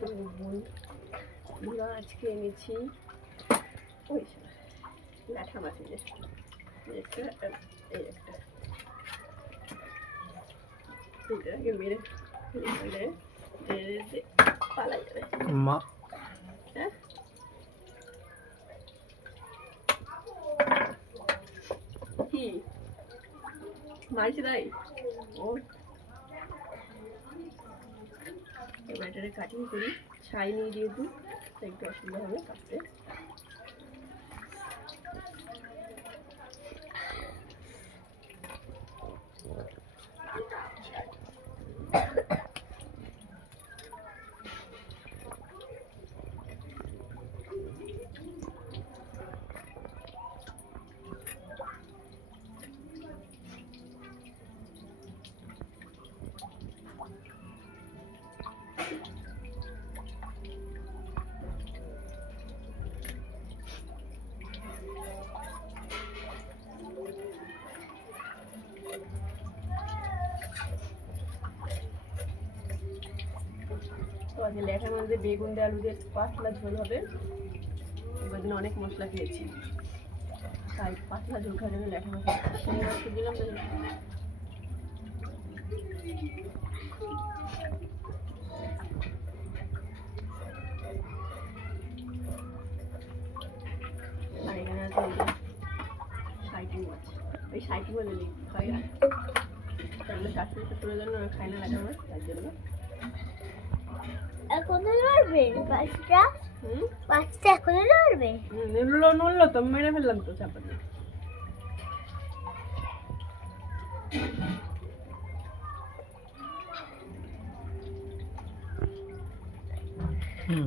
আমরা আজকে এনেছি ওই ল্যাঠা মাছ যে। এই একটা এটাকে মেরে মেরে পালা যাবে। মা। হ্যাঁ? কি? মারছি তাই ও এবার এটাকে কাটিং করি ছাই নিয়ে যেহেতু একটু অসুবিধা হবে কাটতে আজকে লেখার মধ্যে বেগুন দিয়ে আলু দিয়ে পাতলা ঝোল হবে। এবার দিন অনেক মশলা খেয়েছি। তাই পাতলা ঝোল খাওয়ার জন্য লেখা মাছ দিলাম আর এখানে আছে সাইটিং মাছ ওই সাইটিং বলে নি। তাহলে শাশুড়ি ওরা খায় না লেখা মাছ তার জন্য। এখনও লড়বে পাঁচটা হুম? পাঁচটা এখনও লড়বে নড়লো নড়লো তো মেরে ফেললাম তো চাপা দিয়ে। হুম।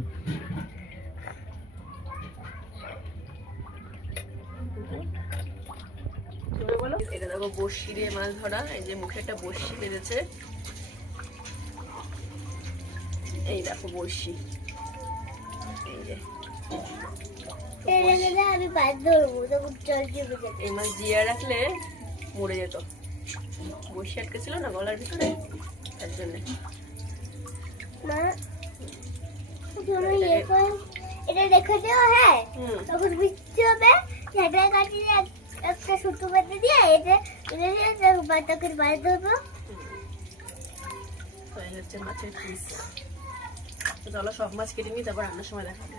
বলো এটা দেখো বড়শি দিয়ে মাছ ধরা এই যে মুখে একটা বড়শি বেঁধেছে। এই দেখো বড়শি। এই যে। আমি পাঁচ ধরবো তখন জল যাবে। এই মাছ জিয়া রাখলে মরে যেত। বড়শি আটকে ছিল না গলার ভিতরে? তার জন্য। মা তুমি ইয়ে এটা রেখে দিও হ্যাঁ? তখন বৃষ্টি হবে ঝাঁটা কাটিয়ে একটা সুতো বেঁধে দিয়ে এটা এটা দিয়ে বাতাকে মাছ ধরবো। হচ্ছে মাছের পিস তো সব মাছ কেটে নিই তারপর রান্নার সময় দেখাবো।